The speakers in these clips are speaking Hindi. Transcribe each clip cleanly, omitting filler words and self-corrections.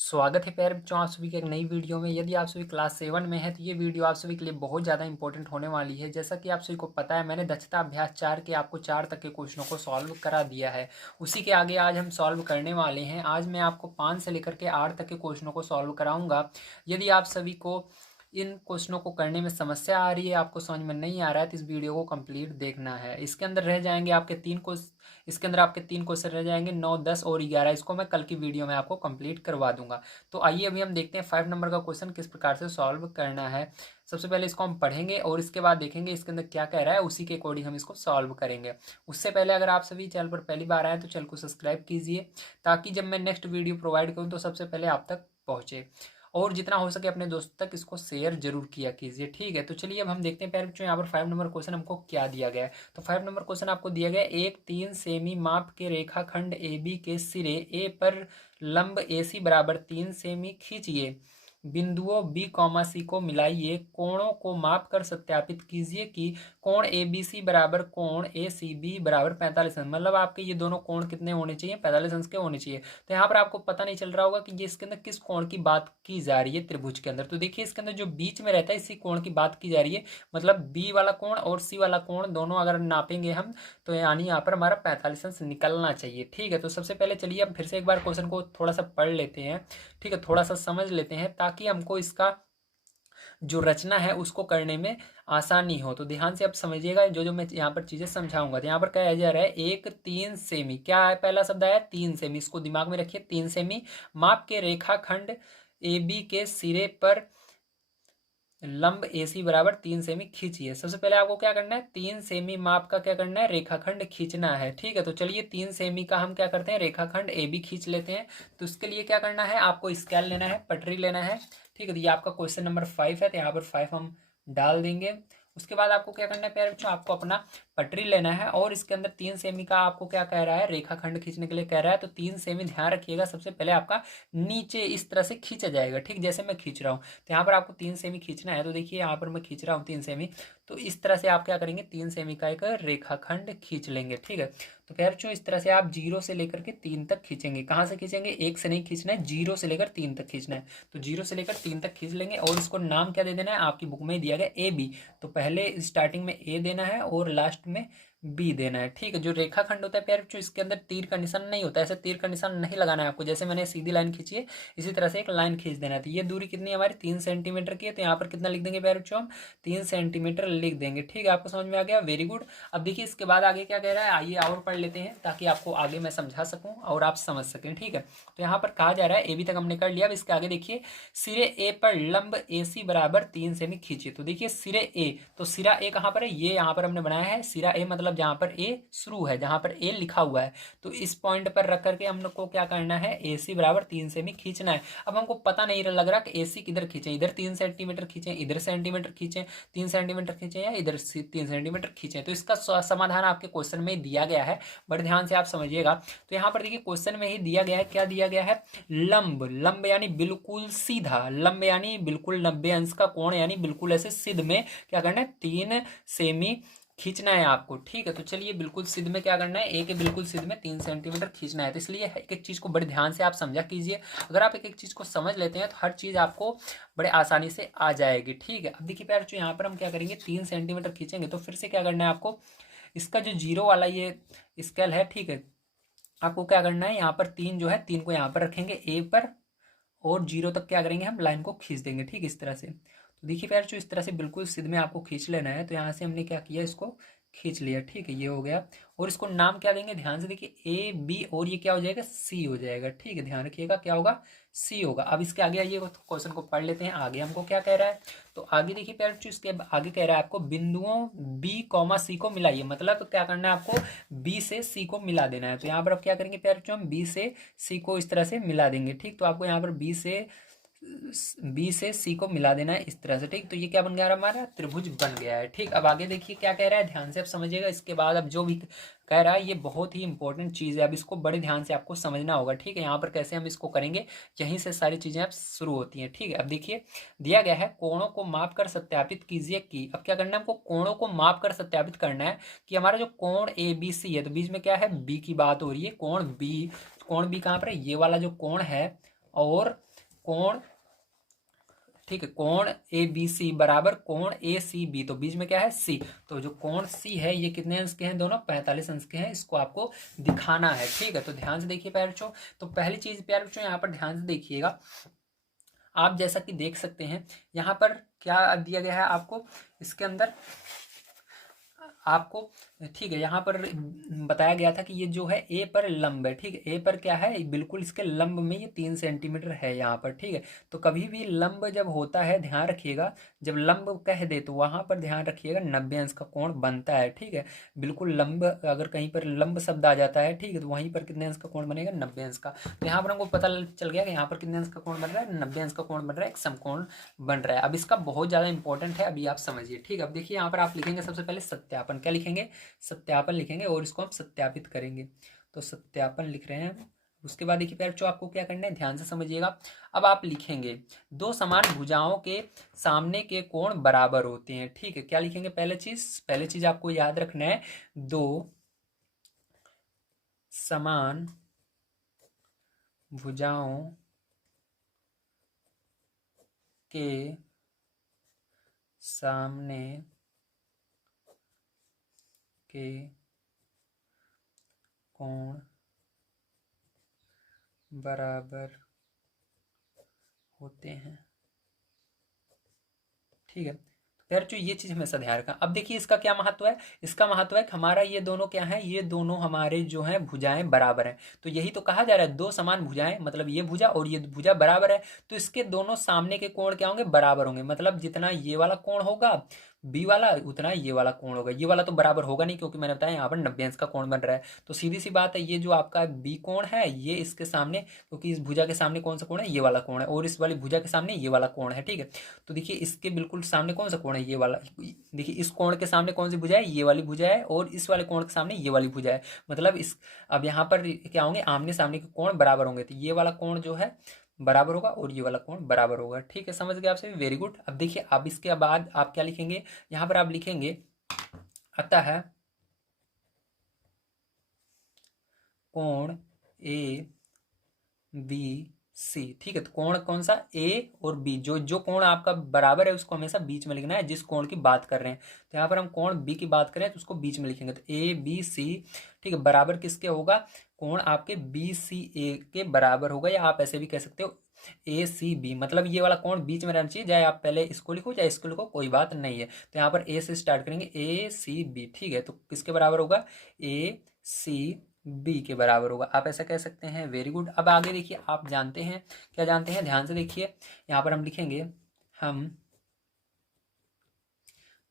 स्वागत है प्यारे बच्चों आप सभी के एक नई वीडियो में। यदि आप सभी क्लास 7 में है तो ये वीडियो आप सभी के लिए बहुत ज़्यादा इंपॉर्टेंट होने वाली है। जैसा कि आप सभी को पता है, मैंने दक्षता अभ्यास 4 के आपको 4 तक के क्वेश्चनों को सॉल्व करा दिया है। उसी के आगे आज हम सॉल्व करने वाले हैं। आज मैं आपको 5 से लेकर के 8 तक के क्वेश्चनों को सॉल्व कराऊंगा। यदि आप सभी को इन क्वेश्चनों को करने में समस्या आ रही है, आपको समझ में नहीं आ रहा है, तो इस वीडियो को कंप्लीट देखना है। इसके अंदर रह जाएंगे आपके इसके अंदर आपके 3 क्वेश्चन रह जाएंगे, 9, 10 और 11। इसको मैं कल की वीडियो में आपको कंप्लीट करवा दूंगा। तो आइए अभी हम देखते हैं 5 नंबर का क्वेश्चन किस प्रकार से सॉल्व करना है। सबसे पहले इसको हम पढ़ेंगे और इसके बाद देखेंगे इसके अंदर क्या कह रहा है, उसी के अकॉर्डिंग हम इसको सॉल्व करेंगे। उससे पहले अगर आप सभी चैनल पर पहली बार आए तो चैनल को सब्सक्राइब कीजिए, ताकि जब मैं नेक्स्ट वीडियो प्रोवाइड करूँ तो सबसे पहले आप तक पहुँचे। और जितना हो सके अपने दोस्तों तक इसको शेयर जरूर किया कीजिए, ठीक है। तो चलिए अब हम देखते हैं प्यारे बच्चों, यहाँ पर 5 नंबर क्वेश्चन हमको क्या दिया गया है। तो 5 नंबर क्वेश्चन आपको दिया गया है, एक 3 सेमी माप के रेखाखंड ए बी के सिरे ए पर लंब ए सी बराबर 3 सेमी खींचिए, बिंदुओं बी कॉमा सी को मिलाइए, कोणों को माप कर सत्यापित कीजिए कि कोण ए बी सी बराबर कोण ए सी बी बराबर 45 अंश। मतलब आपके ये दोनों कोण कितने होने चाहिए, 45 अंश के होने चाहिए। तो यहाँ पर आपको पता नहीं चल रहा होगा कि ये इसके अंदर किस कोण की बात की जा रही है त्रिभुज के अंदर। तो देखिए इसके अंदर जो बीच में रहता है इसी कोण की बात की जा रही है। मतलब बी वाला कोण और सी वाला कोण दोनों अगर नापेंगे हम, तो यानी यहाँ पर हमारा 45 अंश निकलना चाहिए, ठीक है। तो सबसे पहले चलिए अब फिर से एक बार क्वेश्चन को थोड़ा सा पढ़ लेते हैं, ठीक है, थोड़ा सा समझ लेते हैं, ताकि हमको इसका जो रचना है उसको करने में आसानी हो। तो ध्यान से अब समझिएगा जो जो मैं यहाँ पर चीजें समझाऊंगा। तो यहाँ पर कहा जा रहा है एक 3 सेमी, क्या है पहला शब्द आया 3 सेमी, इसको दिमाग में रखिए। 3 सेमी माप के रेखाखंड ए बी के सिरे पर लंब ए सी बराबर 3 सेमी खींचिए। सबसे पहले आपको क्या करना है, 3 सेमी माप का क्या करना है, रेखाखंड खींचना है, ठीक है। तो चलिए 3 सेमी का हम क्या करते हैं, रेखाखंड ए बी खींच लेते हैं। तो इसके लिए क्या करना है, आपको स्केल लेना है, पटरी लेना है, ठीक है। तो ये आपका क्वेश्चन नंबर 5 है, तो यहाँ पर 5 हम डाल देंगे। उसके बाद आपको क्या करना है प्यारे बच्चों, आपको अपना पटरी लेना है और इसके अंदर 3 सेमी का आपको क्या कह रहा है, रेखाखंड खींचने के लिए कह रहा है। तो 3 सेमी ध्यान रखिएगा, सबसे पहले आपका नीचे इस तरह से खींचा जाएगा, ठीक जैसे मैं खींच रहा हूँ। तो यहाँ पर आपको 3 सेमी खींचना है। तो देखिए यहाँ पर मैं खींच रहा हूँ 3 सेमी। तो इस तरह से आप क्या करेंगे, 3 सेमी का एक रेखाखंड खींच लेंगे, ठीक है। तो कह रहे इस तरह से आप 0 से लेकर के 3 तक खींचेंगे। कहाँ से खींचेंगे, 1 से नहीं खींचना है, 0 से लेकर 3 तक खींचना है। तो 0 से लेकर 3 तक खींच लेंगे और इसको नाम क्या दे देना है, आपकी बुक में दिया गया ए बी। तो पहले स्टार्टिंग में ए देना है और लास्ट में बी देना है, ठीक है। जो रेखाखंड होता है प्यारे बच्चों, इसके अंदर तीर का निशान नहीं होता है, ऐसे तीर का निशान नहीं लगाना है आपको। जैसे मैंने सीधी लाइन खींची है, इसी तरह से एक लाइन खींच देना है। तो ये दूरी कितनी है हमारी, 3 सेंटीमीटर की है। तो यहाँ पर कितना लिख देंगे प्यारे बच्चों, हम 3 सेंटीमीटर लिख देंगे, ठीक है। आपको समझ में आ गया, वेरी गुड। अब देखिए इसके बाद आगे क्या कह रहा है, आइए और पढ़ लेते हैं, ताकि आपको आगे मैं समझा सकूं और आप समझ सकें, ठीक है। तो यहाँ पर कहा जा रहा है ए बी तक हमने कर लिया। अब इसके आगे देखिए, सिरे ए पर लंब ए सी बराबर 3 सेमी खींचिए। तो देखिए सिरे ए, तो सिरा ए कहाँ पर है, ये यहाँ पर हमने बनाया है सिरा ए, मतलब जहाँ पर ए शुरू है, जहां पर ए लिखा हुआ है। तो इस पॉइंट पर रख करके हम लोग को क्या करना है, ए सी बराबर 3 सेमी खींचना है। अब हमको पता नहीं लग रहा कि ए सी किधर खींचे, इधर 3 सेंटीमीटर खींचे, इधर सेंटीमीटर खींचे, 3 सेंटीमीटर खींचे या इधर 3 सेंटीमीटर खींचे। तो इसका समाधान आपके क्वेश्चन में दिया गया है, बड़े ध्यान से आप समझिएगा। तो यहाँ पर देखिए क्वेश्चन में ही दिया गया है, क्या दिया गया है, लंब, लंब यानी बिल्कुल सीधा, लंब यानी बिल्कुल 90 अंश का कोण, यानी बिल्कुल ऐसे सिद्ध में क्या करना है, 3 सेमी खींचना है आपको, ठीक है। तो चलिए बिल्कुल सिद्ध में क्या करना है, ए के बिल्कुल सिद्ध में 3 सेंटीमीटर खींचना है। तो इसलिए एक एक चीज को बड़े ध्यान से आप समझा कीजिए। अगर आप एक एक चीज को समझ लेते हैं तो हर चीज आपको बड़े आसानी से आ जाएगी, ठीक है। अब देखिए प्यारे बच्चों, यहाँ पर हम क्या करेंगे, 3 सेंटीमीटर खींचेंगे। तो फिर से क्या करना है आपको, इसका जो 0 वाला ये स्केल है, ठीक है, आपको क्या करना है, यहाँ पर 3 जो है, 3 को यहाँ पर रखेंगे ए पर, और 0 तक क्या करेंगे, हम लाइन को खींच देंगे, ठीक इस तरह से। तो देखिए प्यार जो इस तरह से बिल्कुल सिद्ध में आपको खींच लेना है। तो यहाँ से हमने क्या किया, इसको खींच लिया, ठीक है, ये हो गया। और इसको नाम क्या देंगे, ध्यान से देखिए, ए बी, और ये क्या हो जाएगा, सी हो जाएगा, ठीक है, ध्यान रखिएगा क्या होगा, सी होगा। अब इसके आगे आइए क्वेश्चन को पढ़ लेते हैं, आगे हमको क्या कह रहा है। तो आगे देखिए प्यार जो इसके आगे कह रहा है, आपको बिंदुओं बी कॉमा सी को मिलाइए। मतलब क्या करना है आपको, बी से सी को मिला देना है। तो यहाँ पर अब क्या करेंगे प्यार जो, हम बी से सी को इस तरह से मिला देंगे, ठीक। तो आपको यहाँ पर बी से सी को मिला देना है इस तरह से, ठीक। तो ये क्या बन गया हमारा, त्रिभुज बन गया है, ठीक। अब आगे देखिए क्या कह रहा है, ध्यान से आप समझिएगा। इसके बाद अब जो भी कह रहा है ये बहुत ही इंपॉर्टेंट चीज है, अब इसको बड़े ध्यान से आपको समझना होगा, ठीक है। यहाँ पर कैसे हम इसको करेंगे, यहीं से सारी चीजें अब शुरू होती हैं, ठीक है। अब देखिए दिया गया है, कोणों को माप कर सत्यापित कीजिए कि, अब क्या करना है हमको, कोणों को माप कर सत्यापित करना है कि हमारा जो कोण ए बी सी है, तो बीच में क्या है, बी की बात हो रही है, कोण बी कहाँ पर है, ये वाला जो कोण है, और कोण, ठीक है, कोण ए बी सी बराबर कोण ए सी बी, तो बीच में क्या है सी, तो जो कोण सी है ये कितने अंश के हैं, दोनों 45 अंश के हैं, इसको आपको दिखाना है। ठीक है, तो ध्यान से देखिए प्यारे बच्चों, तो पहली चीज प्यारे बच्चों यहाँ पर ध्यान से देखिएगा, आप जैसा कि देख सकते हैं यहाँ पर क्या दिया गया है आपको, इसके अंदर आपको, ठीक है, यहाँ पर बताया गया था कि ये जो है ए पर लंब है, ठीक है, ए पर क्या है, बिल्कुल इसके लंब में ये 3 सेंटीमीटर है यहाँ पर। ठीक है, तो कभी भी लंब जब होता है ध्यान रखिएगा, जब लंब कह दे तो वहां पर ध्यान रखिएगा 90 अंश का कोण बनता है। ठीक है, बिल्कुल लंब, अगर कहीं पर लंब शब्द आ जाता है, ठीक है, तो वहीं पर कितने अंश का कोण बनेगा, 90 अंश का। तो यहाँ पर हमको पता चल गया कि यहाँ पर कितने अंश का कोण बन रहा है, 90 अंश का कोण बन रहा है, एक समकोण बन रहा है। अब इसका बहुत ज्यादा इंपॉर्टेंट है, अभी आप समझिए। ठीक है, अब देखिए यहाँ पर आप लिखेंगे सबसे पहले सत्यापन, क्या लिखेंगे, सत्यापन लिखेंगे, और इसको हम सत्यापित करेंगे, तो सत्यापन लिख रहे हैं। उसके बाद देखिए प्यारे बच्चों आपको क्या करना है, ध्यान से समझिएगा। अब आप लिखेंगे दो समान भुजाओं के सामने के कोण बराबर होते हैं। ठीक है, क्या लिखेंगे, पहले चीज आपको याद रखना है, दो समान भुजाओं के सामने के कोण बराबर होते हैं। ठीक है, फिर जो ये चीज हमेशा ध्यान रखना। अब देखिए इसका क्या महत्व है, इसका महत्व है कि हमारा ये दोनों क्या है, ये दोनों हमारे जो है भुजाएं बराबर हैं, तो यही तो कहा जा रहा है, दो समान भुजाएं, मतलब ये भुजा और ये भुजा बराबर है, तो इसके दोनों सामने के कोण क्या होंगे, बराबर होंगे, मतलब जितना ये वाला कोण होगा बी वाला, उतना ये वाला कोण होगा। ये वाला तो बराबर होगा नहीं, क्योंकि मैंने बताया यहाँ पर 90 अंश का कोण बन रहा है, तो सीधी सी बात है, ये जो आपका बी कोण है ये इसके सामने, क्योंकि इस भुजा के सामने कौन सा कोण है, ये वाला कोण है, और इस वाली भुजा के सामने ये वाला कोण है। ठीक है, तो देखिए इसके बिल्कुल सामने कौन सा कोण है, ये वाला, देखिए इस कोण के सामने कौन सी भुजा है, ये वाली भुजा है, और इस वाले कोण के सामने ये वाली भुजा है, मतलब इस, अब यहाँ पर क्या होंगे, आमने सामने के कोण बराबर होंगे, तो ये वाला कोण जो है बराबर होगा और ये वाला कोण बराबर होगा। ठीक है, समझ गए आप सभी, वेरी गुड। अब देखिए, अब इसके बाद आप क्या लिखेंगे, यहाँ पर आप लिखेंगे अतः कोण ए बी सी। ठीक है, तो कोण कौन सा, ए और बी, जो जो कोण आपका बराबर है उसको हमेशा बीच में लिखना है, जिस कोण की बात कर रहे हैं, तो यहाँ पर हम कोण बी की बात करें तो उसको बीच में लिखेंगे, तो ए बी सी। ठीक है, बराबर किसके होगा, कोण आपके बी सी ए के बराबर होगा, या आप ऐसे भी कह सकते हो ए सी बी, मतलब ये वाला कोण बीच में रहना चाहिए, चाहे आप पहले इसको लिखो चाहे इसको लिखो, कोई बात नहीं है। तो यहाँ पर ए से स्टार्ट करेंगे, ए सी बी। ठीक है, तो किसके बराबर होगा, ए सी बी के बराबर होगा, आप ऐसा कह सकते हैं, वेरी गुड। अब आगे देखिए, आप जानते हैं, क्या जानते हैं, ध्यान से देखिए, यहाँ पर हम लिखेंगे, हम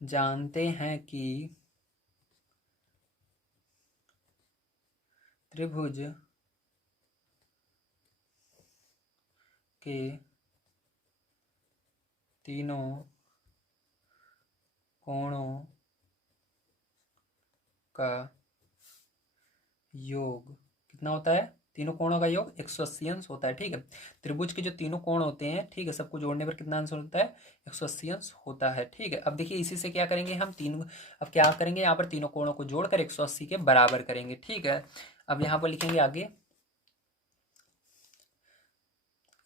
जानते हैं कि त्रिभुज के तीनों कोणों का योग कितना होता है, तीनों कोणों का योग 180 अंश होता है। ठीक है, त्रिभुज के जो तीनों कोण होते हैं, ठीक है, सबको जोड़ने पर कितना अंश होता है, 180 अंश होता है। ठीक है, अब देखिए इसी से क्या करेंगे हम, तीनों, अब क्या करेंगे, यहाँ पर तीनों कोणों को जोड़कर 180 के बराबर करेंगे। ठीक है, अब यहाँ पर लिखेंगे आगे,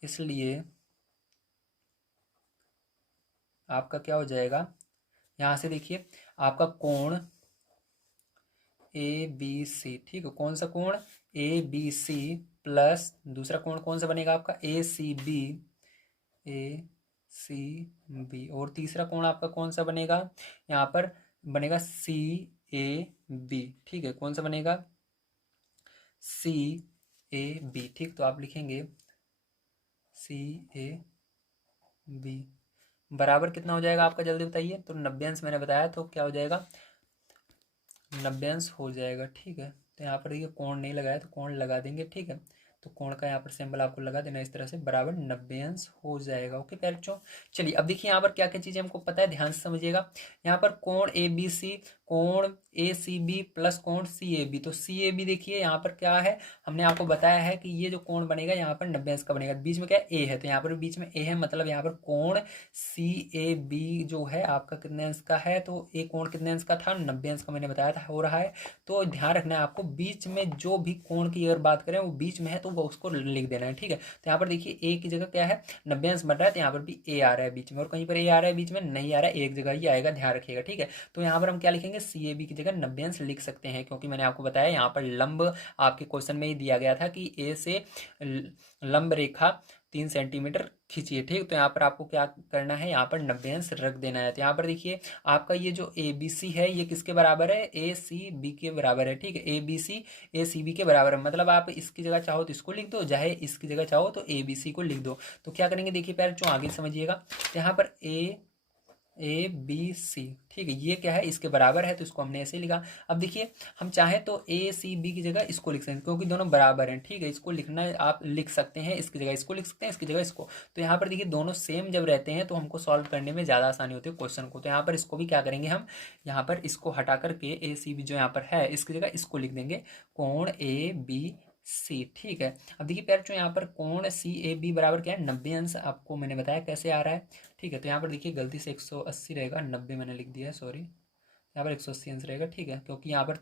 इसलिए आपका क्या हो जाएगा, यहाँ से देखिए आपका कोण ए बी सी, ठीक है, कौन सा कोण, ए बी सी, प्लस दूसरा कोण कौन सा बनेगा आपका, ए सी बी, ए सी बी, और तीसरा कोण आपका कौन सा बनेगा, यहाँ पर बनेगा सी ए बी। ठीक है, कौन सा बनेगा, सी ए बी। ठीक, तो आप लिखेंगे सी ए बी बराबर कितना हो जाएगा आपका, जल्दी बताइए, तो 90 अंश मैंने बताया, तो क्या हो जाएगा, 90 अंश हो जाएगा। ठीक है, तो यहाँ पर देखिए कोण नहीं लगाया तो कोण लगा देंगे। ठीक है, तो कोण का यहाँ पर सिंबल आपको लगा देना इस तरह से, बराबर 90 अंश हो जाएगा। ओके प्यारे बच्चों, चलिए अब देखिए यहाँ पर क्या क्या चीज़ें हमको पता है, ध्यान से समझिएगा। यहाँ पर कोण ए बी सी, कोण ए सी बी प्लस कोण सी ए बी। तो सी ए बी देखिए यहाँ पर क्या है, हमने आपको बताया है कि ये जो कोण बनेगा यहाँ पर 90 अंश का बनेगा। बीच में क्या ए है, तो यहाँ पर बीच में ए है, मतलब यहाँ पर कोण सी ए बी जो है आपका कितने अंश का है, तो ए कोण कितने अंश का था, 90 अंश का मैंने बताया था हो रहा है। तो ध्यान रखना है आपको, बीच में जो भी कोण की अगर बात करें वो बीच में है तो वो उसको लिख देना है, ठीक है। तो यहाँ पर देखिए ए की जगह क्या है, 90 अंश बन रहा है, तो यहाँ पर भी ए आ रहा है बीच में, और कहीं पर ए आ रहा है बीच में नहीं आ रहा है, एक जगह ही आएगा, ध्यान रखिएगा, ठीक है। तो यहाँ पर हम क्या लिखेंगे, सी ए बी की जगह 90 अंश लिख सकते हैं, क्योंकि मैंने आपको बताया यहाँ पर लंब आपके क्वेश्चन में ही दिया गया था कि ए से लंब रेखा 3 सेंटीमीटर खींचिए, ठीक। तो यहाँ पर आपको क्या करना है, यहाँ पर 90 अंश रख देना है। तो यहाँ पर देखिए आपका ये जो ए बी सी है ये किसके बराबर है, ए सी बी के बराबर है, ठीक है। A B C A C B के बराबर है, मतलब आप इसकी जगह चाहो तो इसको लिख दो, चाहे इसकी जगह चाहो तो ए बी सी को लिख दो। तो क्या करेंगे देखिए पहले जो आगे समझिएगा, तो यहाँ पर ए बी सी, ठीक है, ये क्या है इसके बराबर है, तो इसको हमने ऐसे लिखा। अब देखिए हम चाहे तो ए सी बी की जगह इसको लिख सकते हैं, क्योंकि दोनों बराबर हैं, ठीक है। इसको लिखना है आप लिख सकते हैं, इसकी जगह इसको लिख सकते हैं, इसकी जगह इसको। तो यहाँ पर देखिए दोनों सेम जब रहते हैं तो हमको सॉल्व करने में ज़्यादा आसानी होती है क्वेश्चन को। तो यहाँ पर इसको भी क्या करेंगे हम, यहाँ पर इसको हटा करके ए सी बी जो यहाँ पर है इसकी जगह इसको लिख देंगे, कोण ए बी सी, ठीक है। अब देखिए प्यार जो यहाँ पर कोण सी ए बी बराबर क्या है, 90 अंश, आपको मैंने बताया कैसे आ रहा है, ठीक है। तो यहाँ पर देखिए गलती से 180 रहेगा, 90 मैंने लिख दिया है, सॉरी, यहाँ पर 180 अंश रहेगा, ठीक है, क्योंकि यहाँ पर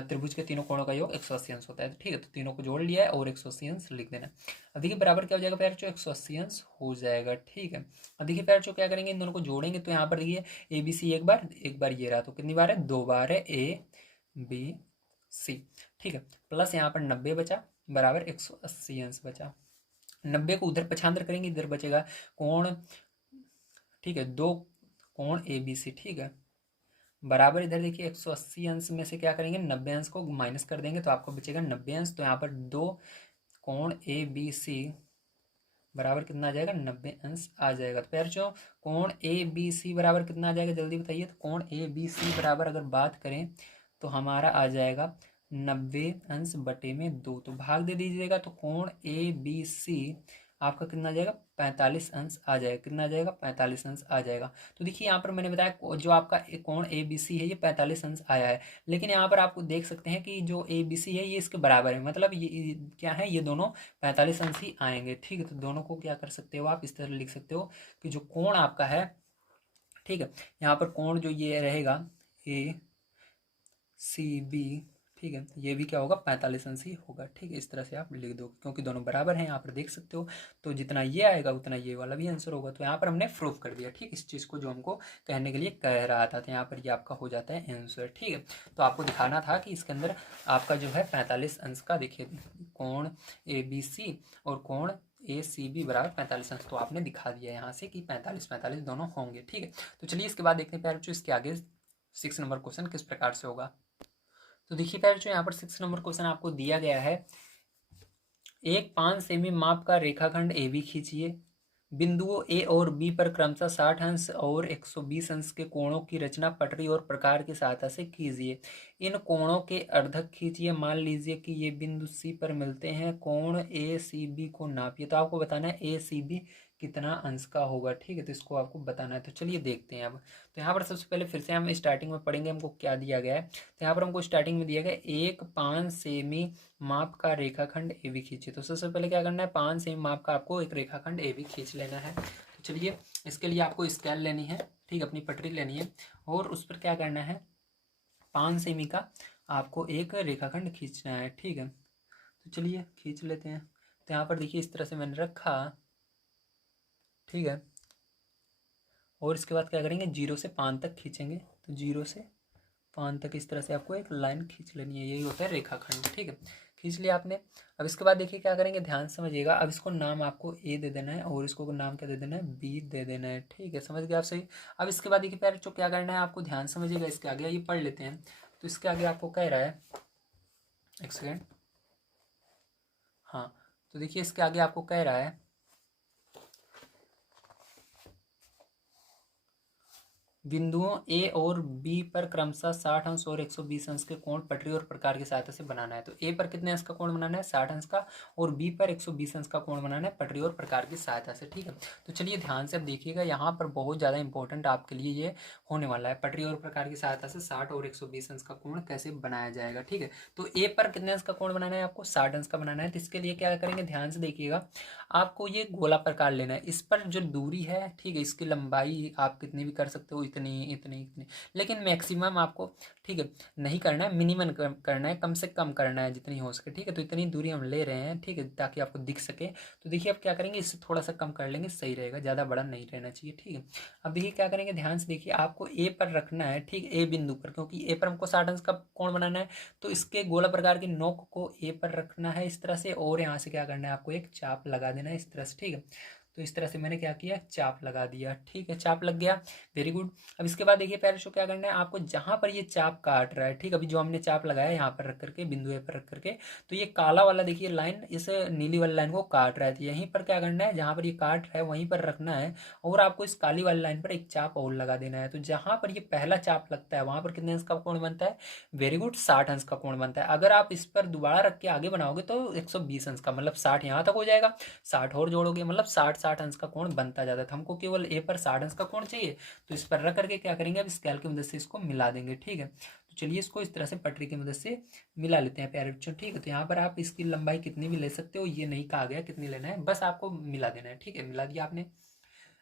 त्रिभुज के तीनों कोणों का योग 180 अंश होता है, ठीक है। तो तीनों को जोड़ लिया है और 180 अंश लिख देना। अब देखिए बराबर क्या हो जाएगा प्यार जो 180 अंश हो जाएगा, ठीक है। अब देखिए प्यार जो क्या करेंगे, इन दोनों को जोड़ेंगे, तो यहाँ पर देखिए ए बी सी एक बार ये रहा, तो कितनी बार है, 2 बार है ए बी सी, ठीक है। प्लस यहाँ पर 90 बचा, बराबर 180 अंश बचा। 90 को उधर पछांतर करेंगे, इधर बचेगा कोण, ठीक है, 2 कोण ए बी सी, ठीक है, बराबर इधर देखिए 180 अंश में से क्या करेंगे, 90 अंश को माइनस कर देंगे, तो आपको बचेगा 90 अंश। तो यहाँ पर 2 कोण ए बी सी बराबर कितना आ जाएगा, 90 अंश आ जाएगा। तो यार जो कोण ए बी सी बराबर कितना आ जाएगा, जल्दी बताइए। तो कोण ए बी सी बराबर अगर बात करें तो हमारा आ जाएगा 90 अंश बटे में 2, तो भाग दे दीजिएगा, तो कोण ए बी सी आपका कितना आ जाएगा, 45 अंश आ जाएगा। कितना आ जाएगा, 45 अंश आ जाएगा। तो देखिए यहाँ पर मैंने बताया जो आपका कोण ए बी सी है ये 45 अंश आया है, लेकिन यहाँ पर आपको देख सकते हैं कि जो ए बी सी है ये इसके बराबर है, मतलब ये क्या है, ये दोनों 45 अंश ही आएंगे, ठीक है। तो दोनों को क्या कर सकते हो आप, इस तरह लिख सकते हो कि जो कोण आपका है, ठीक है, यहाँ पर कोण जो ये रहेगा ए सी बी, ठीक है, ये भी क्या होगा, 45 अंश ही होगा, ठीक है। इस तरह से आप लिख दो, क्योंकि दोनों बराबर हैं, यहाँ पर देख सकते हो। तो जितना ये आएगा उतना ये वाला भी आंसर होगा। तो यहाँ पर हमने प्रूफ कर दिया, ठीक, इस चीज़ को जो हमको कहने के लिए कह रहा था। तो यहाँ पर ये आपका हो जाता है आंसर, ठीक है। तो आपको दिखाना था कि इसके अंदर आपका जो है 45 अंश का, देखिए कोण ए बी सी और कोण ए सी बी बराबर 45 अंश, तो आपने दिखा दिया यहाँ से कि 45 दोनों होंगे, ठीक है। तो चलिए इसके बाद देखते हैं प्यारे बच्चों इसके आगे 6 नंबर क्वेश्चन किस प्रकार से होगा। तो देखिए प्यारे बच्चों यहाँ पर 6 नंबर क्वेश्चन आपको दिया गया है, एक 5 सेमी माप का रेखाखंड ए बी खींचिए, बिंदुओं ए और बी पर क्रमशः 60 अंश और 120 अंश के कोणों की रचना पटरी और प्रकार की सहायता से कीजिए। इन कोणों के अर्धक खींचिए, मान लीजिए कि ये बिंदु सी पर मिलते हैं, कोण ए सी बी को नापिए। तो आपको बताना है ए सी बी कितना अंश का होगा, ठीक है, तो इसको आपको बताना है। तो चलिए देखते हैं अब। तो यहाँ पर सबसे पहले फिर से हम स्टार्टिंग में पढ़ेंगे हमको क्या दिया गया है। तो यहाँ पर हमको स्टार्टिंग में दिया गया एक 5 सेमी माप का रेखाखंड ए बी खींचिए। तो सबसे पहले क्या करना है, 5 सेमी माप का आपको एक रेखाखंड ए बी खींच लेना है। तो चलिए इसके लिए आपको स्केल लेनी है, ठीक, अपनी पटरी लेनी है, और उस पर क्या करना है, 5 सेमी का आपको एक रेखाखंड खींचना है, ठीक है। तो चलिए खींच लेते हैं। तो यहाँ पर देखिए इस तरह से मैंने रखा, ठीक है, और इसके बाद क्या करेंगे, 0 से 5 तक खींचेंगे। तो 0 से 5 तक इस तरह से आपको एक लाइन खींच लेनी है, यही होता है रेखाखंड, ठीक है। खींच लिया आपने। अब इसके बाद देखिए क्या करेंगे, ध्यान से समझिएगा। अब इसको नाम आपको ए दे देना है और इसको नाम क्या दे देना है, बी दे देना है, ठीक है, समझ गए आप सही। अब इसके बाद देखिए प्यारे जो क्या करना है आपको, ध्यान समझिएगा, इसके आगे ये पढ़ लेते हैं। तो इसके आगे आपको कह रहा है, एक सेकेंड, हाँ, तो देखिए इसके आगे आपको कह रहा है बिंदुओं ए और बी पर क्रमशः 60 अंश और 120 अंश के कोण पटरी और प्रकार की सहायता से बनाना है। तो ए पर कितने अंश का कोण बनाना है, 60 अंश का, और बी पर 120 अंश का कोण बनाना है पटरी और प्रकार की सहायता से। ठीक है, तो चलिए ध्यान से अब देखिएगा, यहाँ पर बहुत ज़्यादा इंपॉर्टेंट आपके लिए ये होने वाला है, पटरी और प्रकार की सहायता से 60 और 120 अंश का कोण कैसे बनाया जाएगा। ठीक है, तो ए पर कितने अंश का कोण बनाना है, आपको 60 अंश का बनाना है। तो इसके लिए क्या करेंगे, ध्यान से देखिएगा, आपको ये गोला प्रकार लेना है। इस पर जो दूरी है, ठीक है, इसकी लंबाई आप कितनी भी कर सकते हो, इतनी इतनी इतनी, लेकिन मैक्सिमम आपको, ठीक है, नहीं करना है, मिनिमम करना है, कम से कम करना है जितनी हो सके। ठीक है, तो इतनी दूरी हम ले रहे हैं, ठीक है, ताकि आपको दिख सके। तो देखिए अब क्या करेंगे, इससे थोड़ा सा कम कर लेंगे, सही रहेगा, ज़्यादा बड़ा नहीं रहना चाहिए। ठीक है, अब देखिए क्या करेंगे, ध्यान से देखिए, आपको ए पर रखना है, ठीक, ए बिंदु पर, क्योंकि ए पर हमको 60 अंश का कोण बनाना है। तो इसके गोला प्रकार की नोक को ए पर रखना है इस तरह से, और यहाँ से क्या करना है, आपको एक चाप लगा देना है इस तरह से। ठीक है, तो इस तरह से मैंने क्या किया, चाप लगा दिया। ठीक है, चाप लग गया, वेरी गुड। अब इसके बाद देखिए प्यारे बच्चों, क्या करना है आपको, जहां पर ये चाप काट रहा है, ठीक, अभी जो हमने चाप लगाया यहाँ पर रख करके, बिंदु ए पर रख करके, तो ये काला वाला देखिए लाइन इस नीली वाली लाइन को काट रहा है। तो यहीं पर क्या करना है, जहां पर ये काट रहा है वहीं पर रखना है, और आपको इस काली वाली लाइन पर एक चाप और लगा देना है। तो जहां पर ये पहला चाप लगता है वहां पर कितने अंश का कोण बनता है, वेरी गुड, 60 अंश का कोण बनता है। अगर आप इस पर दोबारा रख के आगे बनाओगे तो 120 अंश का, मतलब 60 यहाँ तक हो जाएगा, 60 और जोड़ोगे, मतलब 60 अंश का कोण बनता जाता था। हमको केवल ए पर 60 अंश का कोण चाहिए, तो इस पर रख करके क्या करेंगे, अब स्केल की मदद से इसको मिला देंगे। ठीक है, तो चलिए इसको इस तरह से पटरी की मदद से मिला लेते हैं प्यारे बच्चों। ठीक है, तो यहाँ पर आप इसकी लंबाई कितनी भी ले सकते हो, ये नहीं कहा गया कितनी लेना है, बस आपको मिला देना है। ठीक है, मिला दिया आपने।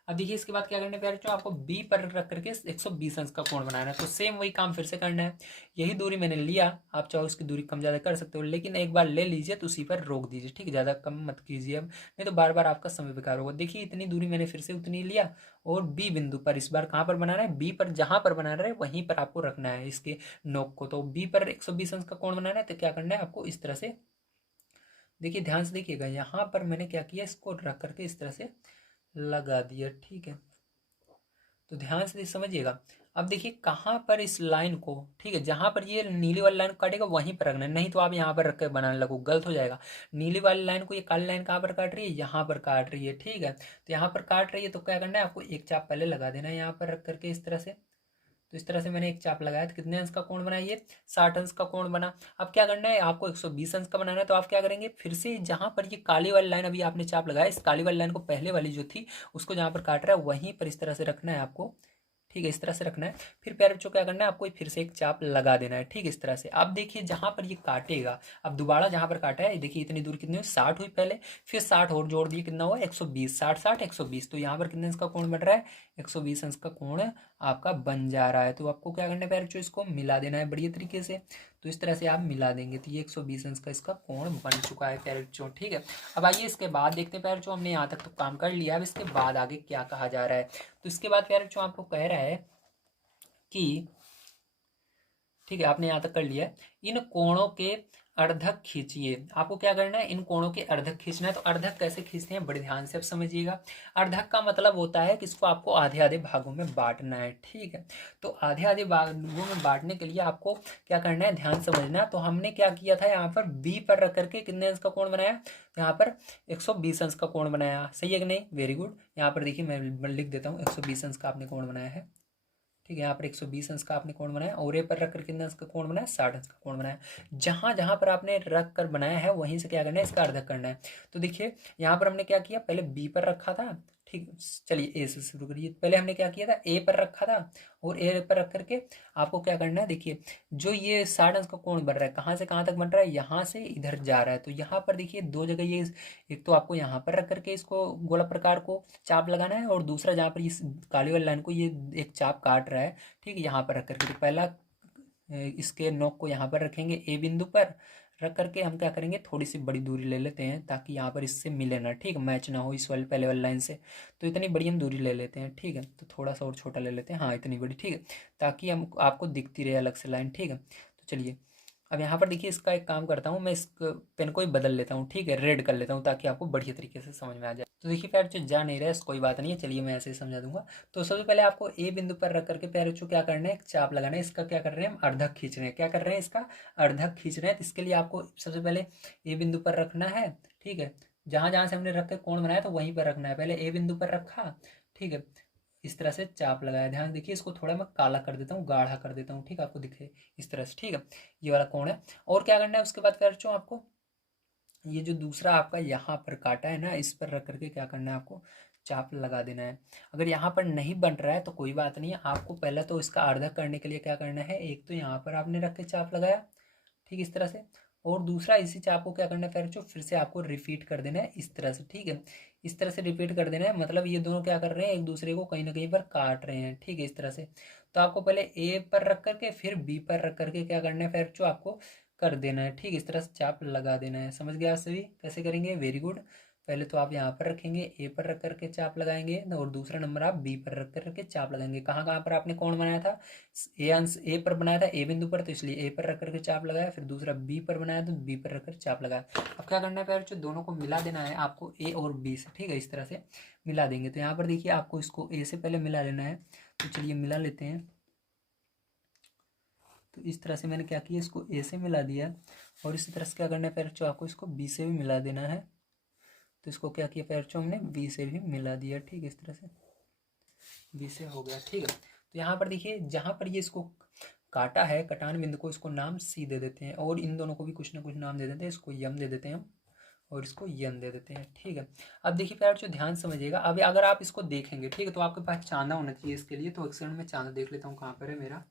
अब देखिए इसके बाद क्या करना है प्यारे बच्चों, आपको बी पर रख करके 120 अंश का कोण बनाना है। तो सेम वही काम फिर से करना है, यही दूरी मैंने लिया, आप चाहो इसकी दूरी कम ज़्यादा कर सकते हो, लेकिन एक बार ले लीजिए तो उसी पर रोक दीजिए। ठीक है, ज़्यादा कम मत कीजिए अब, नहीं तो बार बार आपका समय बेकार होगा। देखिए इतनी दूरी मैंने फिर से उतनी लिया, और बी बिंदु पर इस बार कहाँ पर बनाना है, बी पर, जहाँ पर बना रहे वहीं पर आपको रखना है इसके नोक को। तो बी पर 120 अंश का कोण बनाना है, तो क्या करना है आपको, इस तरह से देखिए, ध्यान से देखिएगा, यहाँ पर मैंने क्या किया, इसको रख करके इस तरह से लगा दिया। ठीक है, तो ध्यान से समझिएगा। अब देखिए कहाँ पर इस लाइन को, ठीक है, जहाँ पर ये नीली वाली लाइन काटेगा वहीं पर रखना है, नहीं तो आप यहाँ पर रख कर बनाने लगो, गलत हो जाएगा। नीली वाली लाइन को ये काली लाइन कहाँ पर काट रही है, यहाँ पर काट रही है। ठीक है, तो यहाँ पर काट रही है, तो क्या करना है आपको, एक चाप पहले लगा देना है यहाँ पर रख करके इस तरह से। तो इस तरह से मैंने एक चाप लगाया, तो कितने अंश का कोण बना, ये 60 अंश का कोण बना। अब क्या करना है आपको, 120 अंश का बनाना है। तो आप क्या करेंगे, फिर से जहां पर ये काली वाली लाइन अभी आपने चाप लगाया, इस काली वाली लाइन को, पहले वाली जो थी उसको जहां पर काट रहा है वहीं पर इस तरह से रखना है आपको। ठीक है, इस तरह से रखना है। फिर प्यारे बच्चों क्या करना है आपको, फिर से एक चाप लगा देना है। ठीक है, इस तरह से। अब देखिए जहां पर ये काटेगा, अब दोबारा जहां पर काटा है, देखिए इतनी दूर कितनी हुई, 60 हुई पहले, फिर 60 और जोड़ दिए, कितना हुआ, 120, 60 60 120। तो यहाँ पर कितने अंश का कोण बन रहा है, 120 अंश का कोण आपका बन जा रहा है। तो आपको क्या करना है प्यारे बच्चों, इसको मिला देना है बढ़िया तरीके से। तो इस तरह से आप मिला देंगे, तो ये 120 अंश का इसका कोण बन चुका है प्यारे बच्चों। ठीक है, अब आइए इसके बाद देखते हैं प्यारे बच्चों, हमने यहाँ तक तो काम कर लिया, अब इसके बाद आगे क्या कहा जा रहा है। तो इसके बाद प्यारे बच्चों आपको कह रहा है कि, ठीक है, आपने यहाँ तक कर लिया है, इन कोणों के अर्धक खींचिए। आपको क्या करना है, इन कोणों के अर्धक खींचना है। तो अर्धक कैसे खींचते हैं, बड़े ध्यान से अब समझिएगा। अर्धक का मतलब होता है कि इसको आपको आधे आधे भागों में बांटना है। ठीक है, तो आधे आधे भागों में बांटने के लिए आपको क्या करना है, ध्यान समझना। तो हमने क्या किया था, यहाँ पर बी पर रख करके कितने अंश का कोण बनाया, यहाँ पर 120 अंश का कोण बनाया। सही है कि नहीं, वेरी गुड। यहाँ पर देखिए मैं लिख देता हूँ, 120 अंश का आपने कोण बनाया है। ठीक है, यहाँ पर 120 अंश का आपने कोण बनाया, और ए पर रख कर कितने अंश का कोण बनाया, 60 अंश का कोण बनाया। जहां जहां पर आपने रख कर बनाया है वहीं से क्या करना है, इसका अर्धक करना है। तो देखिए यहाँ पर हमने क्या किया, पहले बी पर रखा था। ठीक, चलिए ए से शुरू करिए। पहले हमने क्या किया था, ए पर रखा था, और ए पर रख करके आपको क्या करना है, देखिए जो ये 60 अंश का कोण बन रहा है, कहाँ से कहाँ तक बन रहा है, यहाँ से इधर जा रहा है। तो यहाँ पर देखिए दो जगह ये, एक तो आपको यहाँ पर रख करके इसको गोला प्रकार को चाप लगाना है, और दूसरा जहाँ पर इस काली वाली लाइन को ये एक चाप काट रहा है, ठीक है, यहाँ पर रख करके। तो पहला इसके नोक को यहाँ पर रखेंगे, ए बिंदु पर रख करके हम क्या करेंगे, थोड़ी सी बड़ी दूरी ले लेते हैं, ताकि यहाँ पर इससे मिले ना, ठीक, मैच ना हो इस वाले पहले वाली लाइन से। तो इतनी बड़ी हम दूरी ले लेते हैं। ठीक है, तो थोड़ा सा और छोटा ले लेते हैं, हाँ इतनी बड़ी। ठीक है, ताकि हम आपको दिखती रहे अलग से लाइन। ठीक है, तो चलिए अब यहाँ पर देखिए, इसका एक काम करता हूँ मैं, इस पेन को ही बदल लेता हूँ। ठीक है, रेड कर लेता हूँ, ताकि आपको बढ़िया तरीके से समझ में आ जाए। तो देखिए प्यारे बच्चों, जा नहीं रहा है, कोई बात नहीं है, चलिए मैं ऐसे ही समझा दूंगा। तो सबसे पहले आपको ए बिंदु पर रख करके प्यारे बच्चों क्या करना है, एक चाप लगाना है। इसका क्या कर रहे हैं हम, अर्धक खींच रहे हैं। क्या कर रहे हैं, इसका अर्धक खींच रहे हैं। तो इसके लिए आपको सबसे पहले ए बिंदु पर रखना है। ठीक है, जहां जहां से हमने रख के कोण बनाया तो वहीं पर रखना है। पहले ए बिंदु पर रखा, ठीक है, इस तरह से चाप लगाया। ध्यान देखिए, इसको थोड़ा मैं काला कर देता हूँ, गाढ़ा कर देता हूँ, ठीक है, आपको दिखे इस तरह से, ठीक है। ये वाला कोण है। और क्या करना है उसके बाद फिर बच्चों आपको, ये जो दूसरा आपका यहाँ पर काटा है ना, इस पर रख करके क्या करना है आपको, चाप लगा देना है। अगर यहाँ पर नहीं बन रहा है तो कोई बात नहीं है, आपको पहले तो इसका अर्धक करने के लिए क्या करना है, एक तो यहाँ पर आपने रख के चाप लगाया, ठीक इस तरह से, और दूसरा इसी चाप को क्या करना है फिर से आपको रिपीट कर देना है इस तरह से, ठीक है। इस तरह से रिपीट कर देना है, मतलब ये दोनों क्या कर रहे हैं, एक दूसरे को कहीं ना कहीं पर काट रहे हैं, ठीक है, इस तरह से। तो आपको पहले ए पर रख करके फिर बी पर रख करके क्या करना है फिर जो आपको कर देना है, ठीक, इस तरह से चाप लगा देना है। समझ गया आप सभी कैसे करेंगे, वेरी गुड। पहले तो आप यहाँ पर रखेंगे, ए पर रख करके चाप लगाएंगे, और दूसरा नंबर आप बी पर रख करके चाप लगाएंगे। कहाँ कहाँ पर आपने कौन बनाया था, ए अंश ए पर बनाया था, ए बिंदु पर, तो इसलिए ए पर रख करके चाप लगाया, फिर दूसरा बी पर बनाया तो बी पर रख कर चाप लगाया। अब क्या करना है फिर जो दोनों को मिला देना है आपको ए और बी से, ठीक है, इस तरह से मिला देंगे। तो यहाँ पर देखिए आपको इसको ए से पहले मिला लेना है, तो चलिए मिला लेते हैं। तो इस तरह से मैंने क्या किया, इसको ए से मिला दिया, और इसी तरह से क्या करना है फिर जो आपको इसको बी से भी मिला देना है। तो इसको क्या किया फिर जो हमने बी से भी मिला दिया, ठीक है, इस तरह से बी से हो गया, ठीक है। तो यहाँ पर देखिए जहाँ पर ये इसको काटा है कटान बिंदु को, इसको नाम सी दे देते हैं, और इन दोनों को भी कुछ ना कुछ नाम दे देते हैं। इसको यम दे देते हैं हम, और इसको यन दे देते हैं, ठीक है। अब देखिए प्यार जो ध्यान समझिएगा, अब अगर आप इसको देखेंगे, ठीक है, तो आपके पास चांदा होना चाहिए इसके लिए। तो एक सेकंड में चांदा देख लेता हूँ कहाँ पर है मेरा।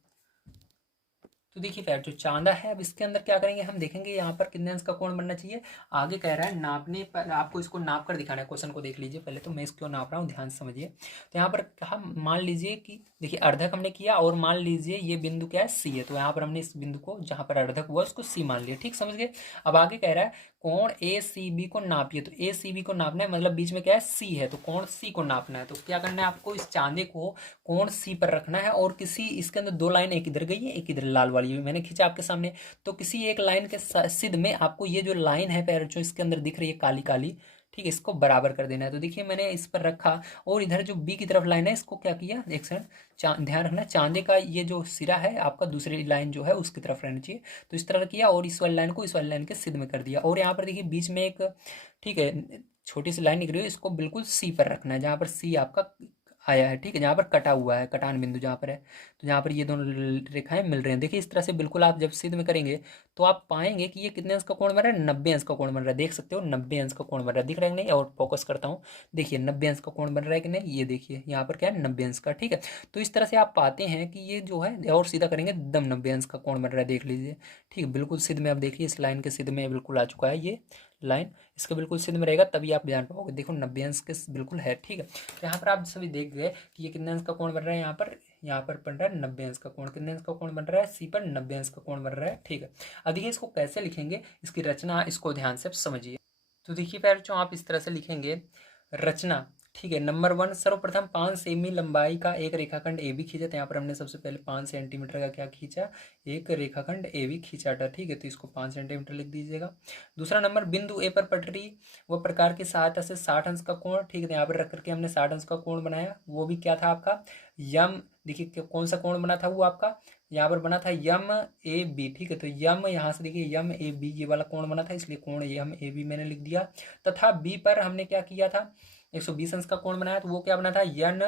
तो देखिए फ्रेंड जो चांदा है, अब इसके अंदर क्या करेंगे हम देखेंगे यहाँ पर कितने अंश का कोण बनना चाहिए। आगे कह रहा है नापने पर, आपको इसको नाप कर दिखाना है। क्वेश्चन को देख लीजिए पहले, तो मैं इसको नाप रहा हूँ, ध्यान से समझिए। तो यहाँ पर कहा, मान लीजिए कि देखिए अर्धक हमने किया, और मान लीजिए ये बिंदु क्या है, सी है। तो यहाँ पर हमने इस बिंदु को जहाँ पर अर्धक हुआ उसको सी मान लिया, ठीक, समझ गए। अब आगे कह रहा है कोण ए सी बी को नापिए। तो ए सी बी को नापना है, मतलब बीच में क्या है, सी है, तो कोण सी को नापना है। तो क्या करना है आपको, इस चांदे को कोण सी पर रखना है, और किसी इसके अंदर दो लाइन, एक इधर गई है एक इधर लाल वाली मैंने खींचा आपके सामने। तो किसी एक लाइन के सिद्ध में आपको ये जो लाइन है पैर जो इसके अंदर दिख रही है काली काली, ठीक है, इसको बराबर कर देना है। तो देखिए मैंने इस पर रखा, और इधर जो बी की तरफ लाइन है इसको क्या किया, एक सेकंड ध्यान रखना, चांदे का ये जो सिरा है आपका दूसरी लाइन जो है उसकी तरफ रहना चाहिए। तो इस तरह किया, और इस वाली लाइन को इस वाली लाइन के सिद्ध में कर दिया। और यहाँ पर देखिए बीच में एक, ठीक है, छोटी सी लाइन निकली हुई है, इसको बिल्कुल सी पर रखना है, जहाँ पर सी आपका आया है, ठीक है, जहाँ पर कटा हुआ है कटान बिंदु जहाँ पर है। तो जहाँ पर ये दोनों रेखाएं मिल रही हैं, देखिए इस तरह से बिल्कुल आप जब सिद्ध में करेंगे तो आप पाएंगे कि ये कितने अंश का कोण बन रहा है, 90 अंश का कोण बन रहा है। देख सकते हो 90 अंश का कोण बन रहा है, दिख रहा है कि नहीं। और फोकस करता हूँ, देखिए 90 अंश का कोण बन रहा है कि नहीं, ये देखिए यहाँ पर क्या है 90 अंश का, ठीक है। तो इस तरह से आप पाते हैं कि ये जो है, और सीधा करेंगे एकदम 90 अंश का कोण बन रहा है, देख लीजिए, ठीक है, बिल्कुल सिद्ध में। आप देखिए इस लाइन के सिद्ध में बिल्कुल आ चुका है ये लाइन, इसके बिल्कुल सिद्ध में रहेगा तभी आप जान पाओगे। देखो 90 अंश के बिल्कुल है, ठीक है। तो यहाँ पर आप सभी देख गए कि ये कितने अंश का कोण बन रहा है, यहाँ पर बन रहा है 90 अंश का कोण। कितने अंश का कोण बन रहा है, सी पर 90 अंश का कोण बन रहा है, ठीक है। अब देखिए इसको कैसे लिखेंगे, इसकी रचना इसको ध्यान से समझिए। तो देखिए पैर जो आप इस तरह से लिखेंगे रचना, ठीक है। नंबर 1, सर्वप्रथम 5 सेमी लंबाई का एक रेखाखंड ए बी खींचा। तो यहाँ पर हमने सबसे पहले 5 सेंटीमीटर का क्या खींचा, एक रेखाखंड ए बी खींचा था, ठीक है। तो इसको 5 सेंटीमीटर लिख दीजिएगा। दूसरा नंबर, बिंदु ए पर पटरी व प्रकार की सहायता से 60 अंश का कोण, ठीक है, तो यहाँ पर रख करके हमने 60 अंश का कोण बनाया। वो भी क्या था आपका, यम, देखिए कौन सा कोण बना था वो आपका, यहाँ पर बना था यम ए बी, ठीक है। तो यम यहाँ से देखिए यम ए बी ये वाला कोण बना था, इसलिए कोण यम ए बी मैंने लिख दिया। तथा बी पर हमने क्या किया था, 120 अंश का कोण बनाया, तो वो क्या बना था यन,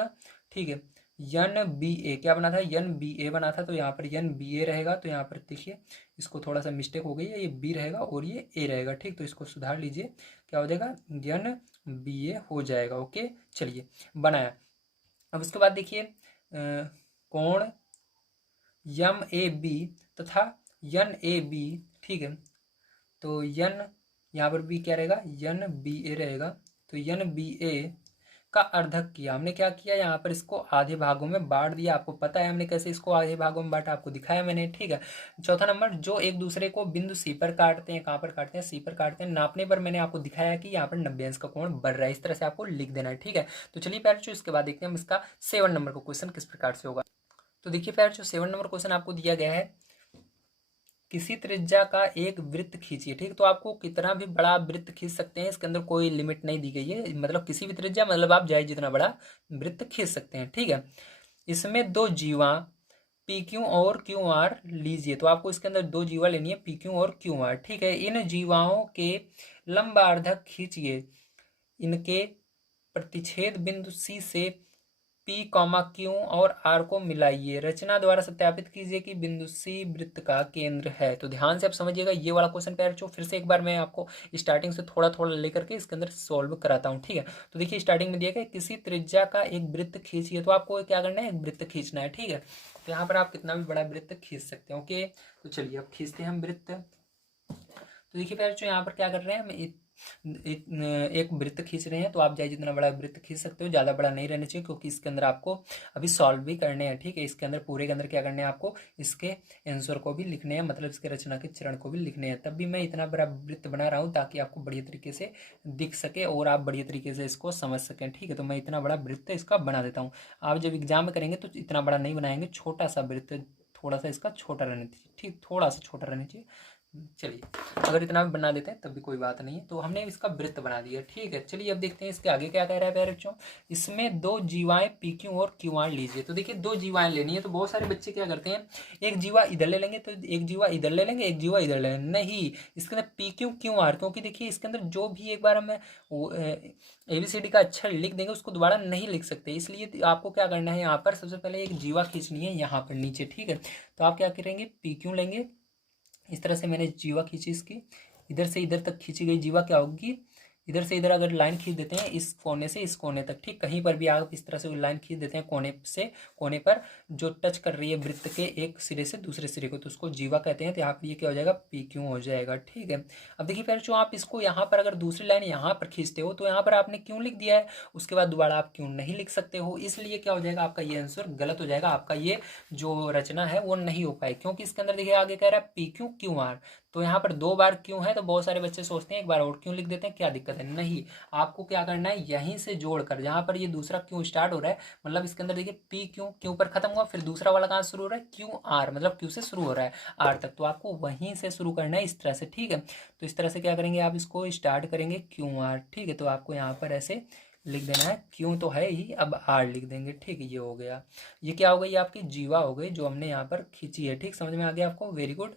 ठीक है, यन बी ए, क्या बना था, यन बी ए बना था। तो यहाँ पर यन बी ए रहेगा। तो यहाँ पर देखिए इसको थोड़ा सा मिस्टेक हो गई है, ये बी रहेगा और ये ए रहेगा, ठीक। तो इसको सुधार लीजिए, क्या हो जाएगा, यन बी ए हो जाएगा, ओके। चलिए बनाया। अब उसके बाद देखिए कोण यम ए बी तथा यन ए बी, ठीक है। तो यन यहाँ पर भी क्या रहेगा, यन बी ए रहेगा। तो यन बी ए का अर्धक किया हमने, क्या किया, यहाँ पर इसको आधे भागों में बांट दिया। आपको पता है हमने कैसे इसको आधे भागों में बांटा, आपको दिखाया मैंने, ठीक है। चौथा नंबर, जो एक दूसरे को बिंदु सी पर काटते हैं, कहाँ पर काटते हैं, सी पर काटते हैं, नापने पर मैंने आपको दिखाया कि यहाँ पर 90 अंश का कोण बढ़ रहा है। इस तरह से आपको लिख देना है, ठीक है। तो चलिए प्यार जो इसके बाद देखते हैं हम इसका 7 नंबर का क्वेश्चन किस प्रकार से होगा। तो देखिए प्यार जो 7 नंबर क्वेश्चन आपको दिया गया है, किसी त्रिज्या का एक वृत्त खींचिए, ठीक। तो आपको कितना भी बड़ा वृत्त खींच सकते हैं, इसके अंदर कोई लिमिट नहीं दी गई है, मतलब किसी भी त्रिज्या, मतलब आप चाहे जितना बड़ा वृत्त खींच सकते हैं, ठीक है। इसमें दो जीवा पी क्यू और क्यू आर लीजिए। तो आपको इसके अंदर दो जीवा लेनी है, पी क्यू और क्यू आर, ठीक है। इन जीवाओं के लंबार्धक खींचिए, इनके प्रतिच्छेद बिंदु सी से पी कॉमा क्यू और आर को मिलाइए, रचना द्वारा सत्यापित कीजिए कि बिंदु सी वृत्त का केंद्र है। तो ध्यान से आप समझिएगा ये वाला क्वेश्चन प्यारे बच्चों, फिर से एक बार मैं आपको स्टार्टिंग से थोड़ा थोड़ा लेकर के इसके अंदर सॉल्व कराता हूँ, ठीक है। तो देखिए स्टार्टिंग में दिया गया किसी त्रिज्या का एक वृत्त खींचिए, तो आपको क्या करना है, एक वृत्त खींचना है, ठीक है। तो यहाँ पर आप कितना भी बड़ा वृत्त खींच सकते हैं, ओके। तो चलिए अब खींचते हैं हम वृत्त। तो देखिए प्यारे बच्चों यहाँ पर क्या कर रहे हैं हम, एक वृत्त खींच रहे हैं। तो आप चाहे जितना बड़ा वृत्त खींच सकते हो, ज़्यादा बड़ा नहीं रहना चाहिए, क्योंकि इसके अंदर आपको अभी सॉल्व भी करने हैं, ठीक है। इसके अंदर पूरे के अंदर क्या करने हैं आपको, इसके आंसर को भी लिखने हैं, मतलब इसके रचना के चरण को भी लिखने हैं। तब भी मैं इतना बड़ा वृत्त बना रहा हूँ ताकि आपको बढ़िया तरीके से दिख सके और आप बढ़िया तरीके से इसको समझ सकें, ठीक है। तो मैं इतना बड़ा वृत्त इसका बना देता हूँ। आप जब एग्जाम में करेंगे तो इतना बड़ा नहीं बनाएंगे, छोटा सा वृत्त, थोड़ा सा इसका छोटा रहना चाहिए, ठीक, थोड़ा सा छोटा रहना चाहिए। चलिए अगर इतना भी बना देते हैं तब भी कोई बात नहीं है। तो हमने इसका वृत्त बना दिया, ठीक है। चलिए अब देखते हैं इसके आगे क्या कह रहा है प्यारे बच्चों। इसमें दो जीवाएं पी क्यू और क्यू आर लीजिए। तो देखिए दो जीवाएं लेनी है। तो बहुत सारे बच्चे क्या करते हैं, एक जीवा इधर ले लेंगे, तो एक जीवा इधर ले लेंगे, एक जीवा इधर ले लेंगे, नहीं, इसके अंदर पी क्यू क्यू आर, क्योंकि देखिए इसके अंदर जो भी एक बार हम ABCD का अक्षर लिख देंगे उसको दोबारा नहीं लिख सकते, इसलिए आपको क्या करना है, यहाँ पर सबसे पहले एक जीवा खींचनी है यहाँ पर नीचे, ठीक है। तो आप क्या करेंगे, पी क्यू लेंगे, इस तरह से मैंने जीवा खींची इसकी, इधर से इधर तक खींची गई जीवा क्या होगी, इधर से इधर अगर लाइन खींच देते हैं इस कोने से इस कोने तक, ठीक, कहीं पर भी आप इस तरह से लाइन खींच देते हैं कोने से कोने पर जो टच कर रही है वृत्त के एक सिरे से दूसरे सिरे को, तो उसको जीवा कहते हैं। तो यहाँ पर ये क्या हो जाएगा, पी क्यू हो जाएगा, ठीक है। अब देखिए फिर जो आप इसको यहाँ पर अगर दूसरी लाइन यहाँ पर खींचते हो तो यहाँ पर आपने क्यों लिख दिया है, उसके बाद दोबारा आप क्यों नहीं लिख सकते हो, इसलिए क्या हो जाएगा, आपका ये आंसर गलत हो जाएगा, आपका ये जो रचना है वो नहीं हो पाए, क्योंकि इसके अंदर देखिए आगे कह रहा है पी क्यू क्यू आर। तो यहाँ पर दो बार क्यों है, तो बहुत सारे बच्चे सोचते हैं एक बार और क्यों लिख देते हैं, क्या दिक्कत है, नहीं, आपको क्या करना है, यहीं से जोड़कर जहां पर ये दूसरा क्यों स्टार्ट हो रहा है, मतलब इसके अंदर देखिए पी क्यों पर खत्म हुआ, फिर दूसरा वाला कहाँ शुरू हो रहा है, क्यू आर, मतलब क्यू से शुरू हो रहा है आर तक, तो आपको वहीं से शुरू करना है इस तरह से, ठीक है। तो इस तरह से क्या करेंगे, आप इसको स्टार्ट करेंगे क्यू आर, ठीक है। तो आपको यहाँ पर ऐसे लिख देना है, क्यों तो है ही, अब आर लिख देंगे, ठीक है। ये हो गया, ये क्या हो गई, आपकी जीवा हो गई जो हमने यहाँ पर खींची है, ठीक, समझ में आ गया आपको, वेरी गुड।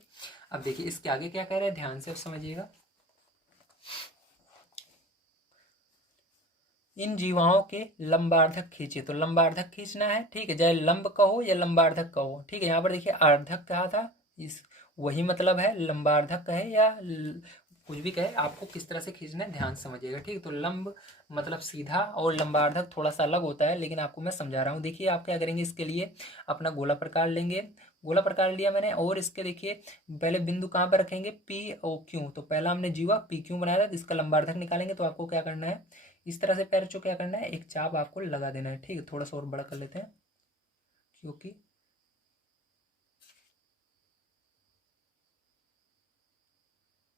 अब देखिए इसके आगे क्या कह रहे हैं, ध्यान से अब समझिएगा। इन जीवाओं के लंबार्धक खींचिए, तो लंबार्धक खींचना है, ठीक है, चाहे लंब कहो या लंबार्धक कहो, ठीक है। यहाँ पर देखिए अर्धक कहा था, इस वही मतलब है, लंबार्धक कहे या कुछ भी कहे, आपको किस तरह से खींचना है ध्यान से समझिएगा, ठीक है। तो लंब मतलब सीधा और लंबार्धक थोड़ा सा अलग होता है, लेकिन आपको मैं समझा रहा हूँ। देखिए आप क्या करेंगे, इसके लिए अपना गोला प्रकार लेंगे, गोला प्रकार लिया मैंने, और इसके देखिए पहले बिंदु कहाँ पर रखेंगे, पी ओ क्यू, तो पहला हमने जीवा पी क्यू बनाया था, तो इसका लंबार्धक निकालेंगे। तो आपको क्या करना है, इस तरह से पैर क्या करना है, एक चाप आपको लगा देना है, ठीक है। थोड़ा सा और बड़ा कर लेते हैं, क्योंकि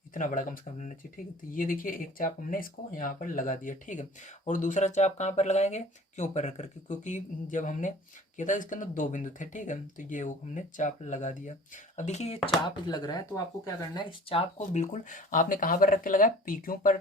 इतना बड़ा कम से कम रहना चाहिए, ठीक है। तो ये देखिए एक चाप हमने इसको यहाँ पर लगा दिया, ठीक है। और दूसरा चाप कहाँ पर लगाएंगे, क्यों पर रख करके, क्योंकि जब हमने किया था इसके अंदर दो बिंदु थे, ठीक है। तो ये वो हमने चाप लगा दिया। अब देखिए ये चाप लग रहा है, तो आपको क्या करना है, इस चाप को बिल्कुल आपने कहाँ पर रख के लगाया, पी क्यों पर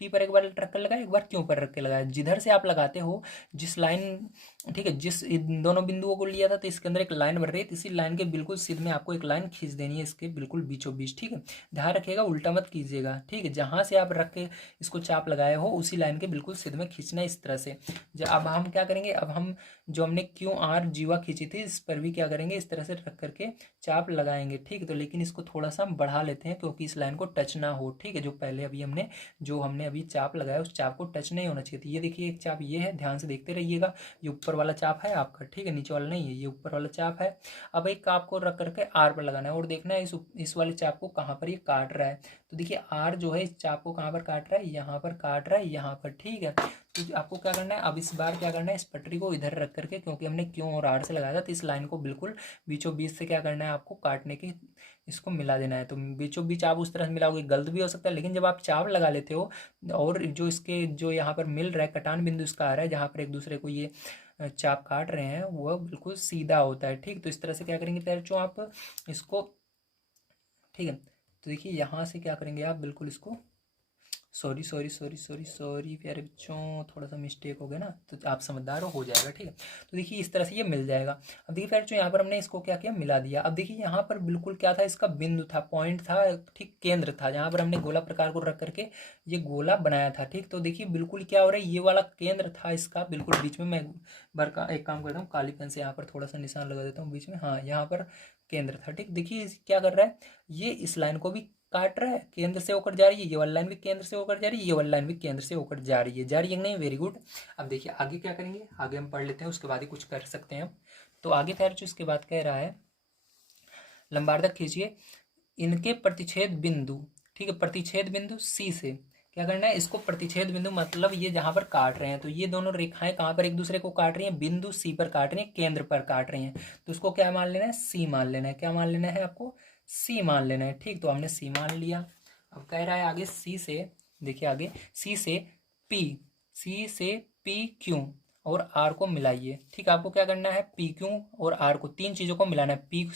पी पर एक बार रख कर लगाया, एक बार क्यों पर रख के लगाया, जिधर से आप लगाते हो जिस लाइन, ठीक है, जिस इन दोनों बिंदुओं को लिया था तो इसके अंदर एक लाइन बन रही है, इसी लाइन के बिल्कुल सिर में आपको एक लाइन खींच देनी है, इसके बिल्कुल बीचों बीच, ठीक है। ध्यान रखिएगा उल्टा मत कीजिएगा, ठीक है। जहां से आप रख के इसको चाप लगाए हो उसी लाइन के बिल्कुल सिर में खींचना है इस तरह से। अब हम क्या करेंगे, अब हम जो हमने क्यू आर जीवा खींची थी इस पर भी क्या करेंगे, इस तरह से रख करके चाप लगाएंगे, ठीक है। तो लेकिन इसको थोड़ा सा हम बढ़ा लेते हैं क्योंकि इस लाइन को टच ना हो, ठीक है। जो पहले अभी हमने अभी चाप लगाया उस चाप को टच नहीं होना चाहिए। तो ये देखिए एक चाप ये है, ध्यान से देखते रहिएगा, ये ऊपर वाला चाप है आपका, ठीक है, नीचे वाला नहीं है, ये ऊपर वाला चाप है। अब एक आपको रख करके आर पर लगाना है और देखना है इस वाले चाप को कहाँ पर ये काट रहा है। तो देखिए आर जो है इस चाप को कहाँ पर काट रहा है, यहाँ पर काट रहा है, यहाँ पर, ठीक है। तो आपको क्या करना है, अब इस बार क्या करना है, इस पटरी को इधर रख करके, क्योंकि हमने क्यों और आर से लगाया था, तो इस लाइन को बिल्कुल बीचों बीच से क्या करना है, आपको काटने की इसको मिला देना है। तो बीचों बीच आप उस तरह से मिलाओगे गलत भी हो सकता है, लेकिन जब आप चाप लगा लेते हो और जो इसके जो यहाँ पर मिल रहा है कटान बिंदु इसका आ रहा है जहाँ पर एक दूसरे को ये चाप काट रहे हैं वह बिल्कुल सीधा होता है, ठीक। तो इस तरह से क्या करेंगे फिर जो आप इसको, ठीक है। तो देखिए यहाँ से क्या करेंगे आप बिल्कुल इसको sorry sorry sorry sorry sorry प्यारे बच्चों, थोड़ा सा मिस्टेक हो गया ना, तो आप समझदार हो जाएगा, ठीक है। तो देखिए इस तरह से ये मिल जाएगा। अब देखिए प्यारे बच्चों, यहाँ पर हमने इसको क्या किया, मिला दिया। अब देखिए यहाँ पर बिल्कुल क्या था, इसका बिंदु था, पॉइंट था, ठीक केंद्र था, जहाँ पर हमने गोला प्रकार को रख करके ये गोला बनाया था, ठीक। तो देखिए बिल्कुल क्या हो रहा है, ये वाला केंद्र था इसका बिल्कुल बीच में। मैं भर का एक काम करता हूँ, काली पेन से यहाँ पर थोड़ा सा निशान लगा देता हूँ बीच में, हाँ यहाँ पर केंद्र था, ठीक। देखिए क्या कर रहा है, ये इस लाइन को भी काट रहा है, केंद्र से होकर जा रही है, ये वाली लाइन भी केंद्र से होकर जा रही है, ये वाली लाइन भी केंद्र से होकर जा रही है, जा रही है नहीं, वेरी गुड। अब देखिए आगे क्या करेंगे, आगे हम पढ़ लेते हैं, उसके बाद ही कुछ कर सकते हैं हम। तो आगे फिर जो इसके बाद कह रहा है, लंबार्धक खींचिए इनके प्रतिच्छेद बिंदु, ठीक है, प्रतिच्छेद बिंदु सी से क्या करना है, इसको प्रतिच्छेद बिंदु मतलब ये जहां पर काट रहे हैं, तो ये दोनों रेखाएं कहां पर एक दूसरे को काट रही हैं, बिंदु सी पर काट रही हैं, केंद्र पर काट रही हैं, तो उसको क्या मान लेना है, सी मान लेना है। क्या मान लेना है आपको, सी मान लेना है, ठीक। तो हमने सी मान लिया। अब कह रहा है आगे सी से, देखिए आगे सी से पी, सी से पी क्यू और आर को मिलाइए, ठीक। आपको क्या करना है, पी क्यू और आर को, तीन चीजों को मिलाना है, पी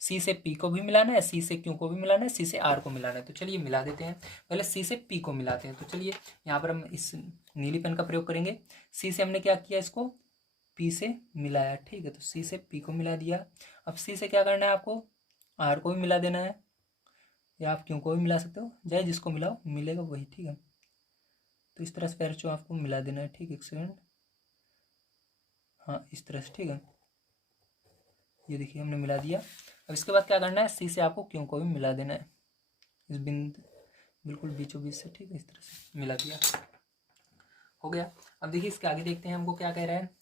सी से पी को भी मिलाना है, सी से क्यू को भी मिलाना है, सी से आर को मिलाना है। तो चलिए मिला देते हैं, पहले सी से पी को मिलाते हैं। तो चलिए यहाँ पर हम इस नीली पेन का प्रयोग करेंगे। सी से हमने क्या किया, इसको पी से मिलाया, ठीक है। तो सी से पी को मिला दिया। अब सी से क्या करना है, आपको आर को भी मिला देना है, या आप क्यू को भी मिला सकते हो, चाहे जिसको मिलाओ मिलेगा वही, ठीक है। तो इस तरह से पैर जो आपको मिला देना है, ठीक। एक सेकेंड, हाँ इस तरह से, ठीक है। ये देखिए हमने मिला दिया। अब इसके बाद क्या करना है, सी से आपको क्यू को भी मिला देना है, इस बिंदु बिल्कुल बीचों बीच से, ठीक है। इस तरह से मिला दिया, हो गया। अब देखिए इसके आगे देखते हैं हमको क्या कह रहा है।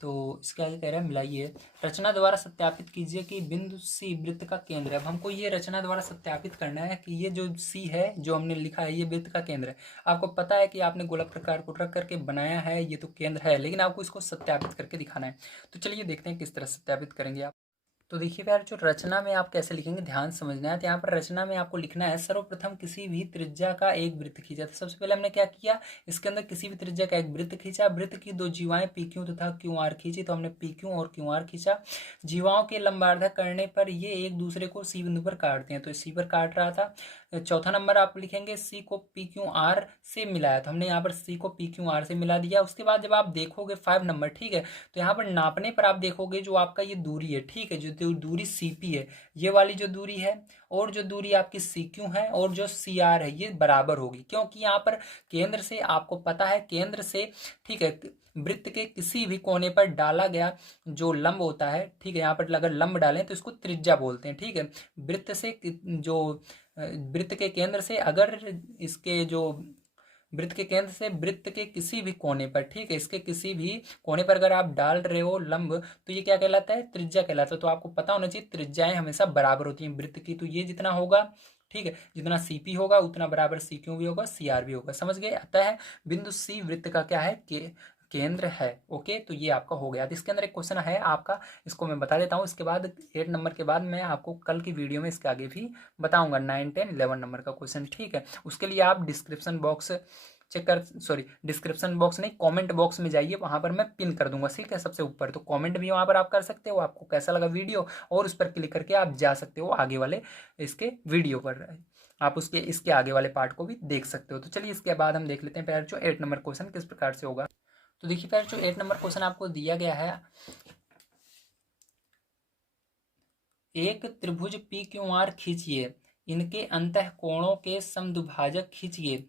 तो इसके आगे कह रहा है मिलाइए, रचना द्वारा सत्यापित कीजिए कि बिंदु सी वृत्त का केंद्र है। अब हमको ये रचना द्वारा सत्यापित करना है कि ये जो सी है जो हमने लिखा है ये वृत्त का केंद्र है। आपको पता है कि आपने गोला प्रकार को रख करके बनाया है, ये तो केंद्र है, लेकिन आपको इसको सत्यापित करके दिखाना है। तो चलिए देखते हैं किस तरह सत्यापित करेंगे आप। तो देखिए यार, जो रचना में आप कैसे लिखेंगे ध्यान समझना है। तो यहाँ पर रचना में आपको लिखना है, सर्वप्रथम किसी भी त्रिज्या का एक वृत्त खींचा। तो सबसे पहले हमने क्या किया, इसके अंदर किसी भी त्रिज्या का एक वृत्त खींचा, वृत्त की दो जीवाएं पी क्यू तथा क्यू आर खींची। तो हमने पी क्यू और क्यू आर खींचा। जीवाओं के लंबार्धक करने पर ये एक दूसरे को सी बिंदु पर काटते हैं, तो सी पर काट रहा था। चौथा नंबर आप लिखेंगे, सी को पी क्यू आर से मिलाया, तो हमने यहाँ पर सी को पी क्यू आर से मिला दिया। उसके बाद जब आप देखोगे 5 नंबर, ठीक है, तो यहाँ पर नापने पर आप देखोगे जो आपका ये दूरी है, ठीक है, जो दूरी सी पी है, ये वाली जो दूरी है, और जो दूरी आपकी सी क्यू है और जो सी आर है, ये बराबर होगी, क्योंकि यहाँ पर केंद्र से आपको पता है, केंद्र से, ठीक है, वृत्त के किसी भी कोने पर डाला गया जो लंब होता है, ठीक है, यहाँ पर अगर लंब डालें तो इसको त्रिज्या बोलते हैं, ठीक है। वृत्त से जो वृत्त के केंद्र से अगर इसके जो वृत्त के केंद्र से वृत्त के किसी भी कोने पर, ठीक है, इसके किसी भी कोने पर अगर आप डाल रहे हो लंब, तो ये क्या कहलाता है, त्रिज्या कहलाता है। तो आपको पता होना चाहिए त्रिज्याएं हमेशा बराबर होती हैं वृत्त की, तो ये जितना होगा, ठीक है, जितना सीपी होगा उतना बराबर सी क्यू भी होगा, सी आर भी होगा, समझ गए। अतः बिंदु सी वृत्त का क्या है, केंद्र है। ओके, तो ये आपका हो गया। तो इसके अंदर एक क्वेश्चन है आपका, इसको मैं बता देता हूँ। इसके बाद 8 नंबर के बाद मैं आपको कल की वीडियो में इसके आगे भी बताऊंगा, 9, 10, 11 नंबर का क्वेश्चन, ठीक है। उसके लिए आप डिस्क्रिप्शन बॉक्स चेक कर, सॉरी डिस्क्रिप्शन बॉक्स नहीं, कमेंट बॉक्स में जाइए, वहां पर मैं पिन कर दूंगा, ठीक है, सबसे ऊपर। तो कमेंट भी वहां पर आप कर सकते हो, आपको कैसा लगा वीडियो, और उस पर क्लिक करके आप जा सकते हो आगे वाले इसके वीडियो पर, आप उसके इसके आगे वाले पार्ट को भी देख सकते हो। तो चलिए इसके बाद हम देख लेते हैं पैर जो 8 नंबर क्वेश्चन किस प्रकार से होगा। तो देखिए पैर जो 8 नंबर क्वेश्चन आपको दिया गया है, एक त्रिभुज पी क्यू आर खींचिए, इनके अंतः कोणों के समद्विभाजक खींचिए,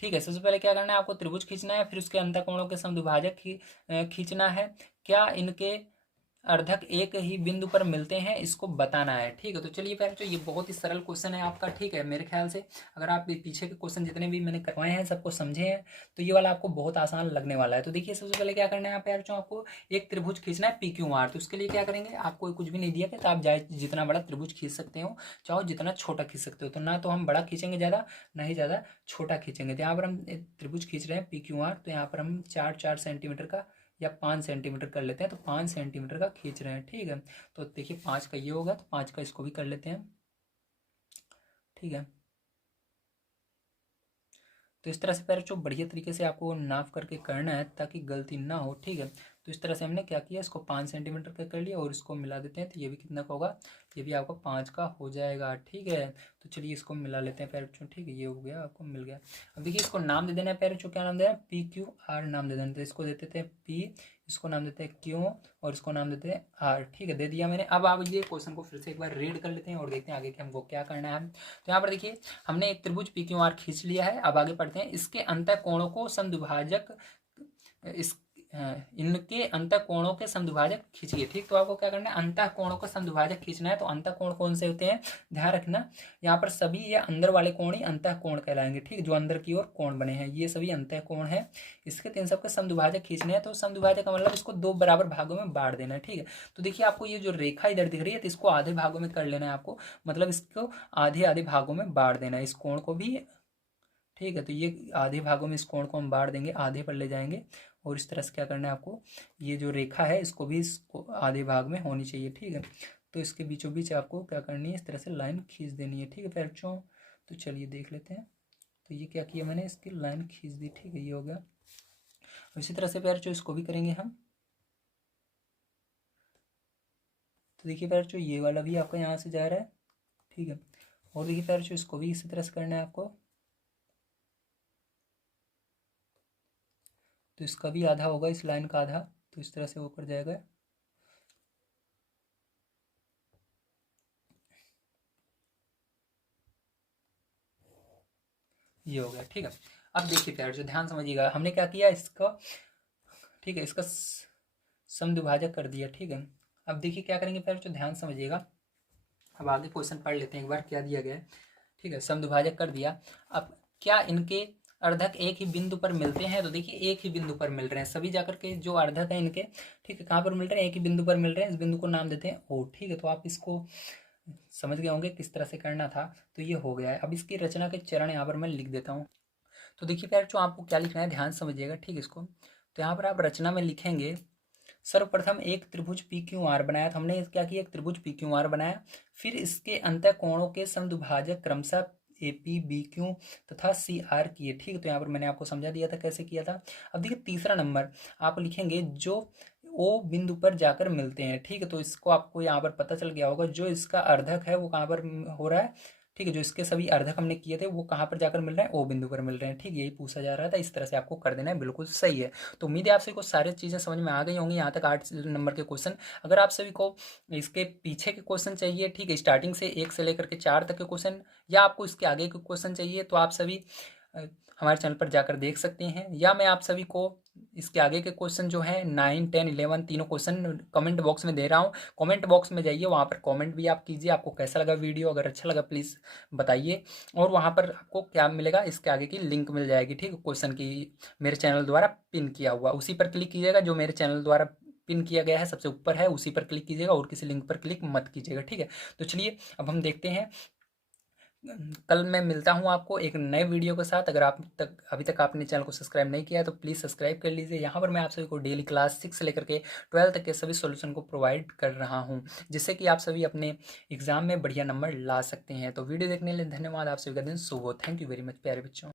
ठीक है। सबसे पहले क्या करना है, आपको त्रिभुज खींचना है, फिर उसके अंतः कोणों के समद्विभाजक खींचना है। क्या इनके अर्धक एक ही बिंदु पर मिलते हैं, इसको बताना है, ठीक है। तो चलिए पहले तो ये बहुत ही सरल क्वेश्चन है आपका, ठीक है। मेरे ख्याल से अगर आप पीछे के क्वेश्चन जितने भी मैंने करवाए हैं सबको समझे हैं, तो ये वाला आपको बहुत आसान लगने वाला है। तो देखिए सबसे पहले क्या करना है आप यार, जो आपको एक त्रिभुज खींचना है पी क्यू आर, तो उसके लिए क्या करेंगे, आपको कुछ भी नहीं दिया तो आप जाए जितना बड़ा त्रिभुज खींच सकते हो, चाहो जितना छोटा खींच सकते हो। तो ना तो हम बड़ा खींचेंगे ज़्यादा, ना ही ज़्यादा छोटा खींचेंगे। तो यहाँ पर हम त्रिभुज खींच रहे हैं पी क्यू आर, तो यहाँ पर हम 4 सेंटीमीटर का या 5 सेंटीमीटर कर लेते हैं, तो 5 सेंटीमीटर का खींच रहे हैं, ठीक है। तो देखिए 5 का ये होगा, तो 5 का इसको भी कर लेते हैं, ठीक है। तो इस तरह से पहले जो बढ़िया तरीके से आपको नाप करके करना है ताकि गलती ना हो, ठीक है। तो इस तरह से हमने क्या किया, इसको 5 सेंटीमीटर का कर लिया और इसको मिला देते हैं, तो ये भी कितना का होगा, ये भी आपका 5 का हो जाएगा। ठीक है, तो चलिए इसको मिला लेते हैं प्यारे बच्चों। ठीक है, ये हो गया, आपको मिल गया। अब देखिए इसको नाम दे देना है प्यारे बच्चों, क्या नाम देना है, PQR नाम दे देना। तो इसको देते थे P, इसको नाम देते हैं Q और इसको नाम देते हैं R। ठीक है, दे दिया मैंने। अब आप ये क्वेश्चन को फिर से एक बार रीड कर लेते हैं और देखते हैं आगे कि हमको क्या करना है। तो यहाँ पर देखिए हमने एक त्रिभुज PQR खींच लिया है। अब आगे पढ़ते हैं, इसके अंतःकोणों को समद्विभाजक, इस इनके अंतःकोणों के समद्विभाजक खींचिए। ठीक, तो आपको क्या करना है, अंतःकोणों का समद्विभाजक खींचना है। तो अंतःकोण कौन से होते हैं, ध्यान रखना, यहाँ पर सभी ये अंदर वाले कोण ही अंतःकोण कहलाएंगे। ठीक, जो अंदर की ओर कोण बने हैं ये सभी अंतःकोण है। इसके तीन सबके समद्विभाजक खींचने हैं। तो समद्विभाजक का मतलब इसको 2 बराबर भागों में बांट देना है। ठीक है, तो देखिए आपको ये जो रेखा इधर दिख रही है, तो इसको आधे भागों में कर लेना है आपको, मतलब इसको आधे आधे भागों में बांट देना है, इस कोण को भी। ठीक है, तो ये आधे भागों में इस कोण को हम बांट देंगे, आधे पर ले जाएंगे और इस तरह से क्या करना है आपको, ये जो रेखा है इसको भी इसको आधे भाग में होनी चाहिए। ठीक है, तो इसके बीचों बीच आपको क्या करनी है, इस तरह से लाइन खींच देनी है। ठीक है प्यारे बच्चों, तो चलिए देख लेते हैं। तो ये क्या किया मैंने, इसकी लाइन खींच दी। ठीक है, ये हो गया। इसी तरह से प्यारे बच्चों इसको भी करेंगे हम। तो देखिए प्यारे बच्चों ये वाला भी आपका यहाँ से जा रहा है। ठीक है, और देखिए प्यारे बच्चों इसको भी इसी तरह से करना है आपको। तो इसका भी आधा होगा, इस लाइन का आधा, तो इस तरह से ऊपर जाएगा। ये हो गया। ठीक है, अब देखिए प्यारे जो ध्यान समझिएगा, हमने क्या किया इसका, ठीक है, इसका समद्विभाजक कर दिया। ठीक है, अब देखिए क्या करेंगे प्यारे जो ध्यान समझिएगा। अब आगे क्वेश्चन पढ़ लेते हैं एक बार, क्या दिया गया है। ठीक है, समद्विभाजक कर दिया। अब क्या इनके अर्धक एक ही बिंदु पर मिलते हैं, तो देखिए एक ही बिंदु पर मिल रहे हैं सभी जाकर के जो अर्धक है इनके। ठीक है, कहाँ पर मिल रहे हैं, एक ही बिंदु पर मिल रहे हैं, इस बिंदु को नाम देते हैं O। ठीक है, तो आप इसको समझ गए होंगे किस तरह से करना था। तो ये हो गया है। अब इसकी रचना के चरण यहाँ पर मैं लिख देता हूँ। तो देखिए प्यारे जो आपको क्या लिखना है, ध्यान समझिएगा। ठीक है, इसको तो यहाँ पर आप रचना में लिखेंगे, सर्वप्रथम एक त्रिभुज PQR बनाया। तो हमने क्या किया, एक त्रिभुज PQR बनाया, फिर इसके अंतःकोणों के समद्विभाजक क्रमशः AP, BQ तथा CR किए। ठीक है, तो यहाँ पर मैंने आपको समझा दिया था कैसे किया था। अब देखिए तीसरा नंबर आप लिखेंगे जो O बिंदु पर जाकर मिलते हैं। ठीक है, तो इसको आपको यहाँ पर पता चल गया होगा, जो इसका अर्धक है वो कहाँ पर हो रहा है। ठीक है, जो इसके सभी अर्धक हमने किए थे वो कहाँ पर जाकर मिल रहे हैं, O बिंदु पर मिल रहे हैं। ठीक, यही पूछा जा रहा था, इस तरह से आपको कर देना है, बिल्कुल सही है। तो उम्मीद है आप सभी को सारी चीज़ें समझ में आ गई होंगी, यहाँ तक 8 नंबर के क्वेश्चन। अगर आप सभी को इसके पीछे के क्वेश्चन चाहिए, ठीक है, स्टार्टिंग से 1 से लेकर के 4 तक के क्वेश्चन, या आपको इसके आगे के क्वेश्चन चाहिए, तो आप सभी हमारे चैनल पर जाकर देख सकते हैं। या मैं आप सभी को इसके आगे के क्वेश्चन जो हैं 9, 10, 11 तीनों क्वेश्चन कमेंट बॉक्स में दे रहा हूँ। कमेंट बॉक्स में जाइए, वहाँ पर कमेंट भी आप कीजिए, आपको कैसा लगा वीडियो, अगर अच्छा लगा प्लीज़ बताइए। और वहाँ पर आपको क्या मिलेगा, इसके आगे की लिंक मिल जाएगी। ठीक है, क्वेश्चन की मेरे चैनल द्वारा पिन किया हुआ, उसी पर क्लिक कीजिएगा, जो मेरे चैनल द्वारा पिन किया गया है सबसे ऊपर है, उसी पर क्लिक कीजिएगा और किसी लिंक पर क्लिक मत कीजिएगा। ठीक है, तो चलिए अब हम देखते हैं, कल मैं मिलता हूँ आपको एक नए वीडियो के साथ। अगर आप तक अभी तक आपने चैनल को सब्सक्राइब नहीं किया है तो प्लीज़ सब्सक्राइब कर लीजिए। यहाँ पर मैं आप सभी को डेली क्लास 6 से लेकर के 12 तक के सभी सॉल्यूशन को प्रोवाइड कर रहा हूँ, जिससे कि आप सभी अपने एग्जाम में बढ़िया नंबर ला सकते हैं। तो वीडियो देखने के लिए धन्यवाद। आप सभी का दिन शुभ हो। थैंक यू वेरी मच प्यारे बच्चों।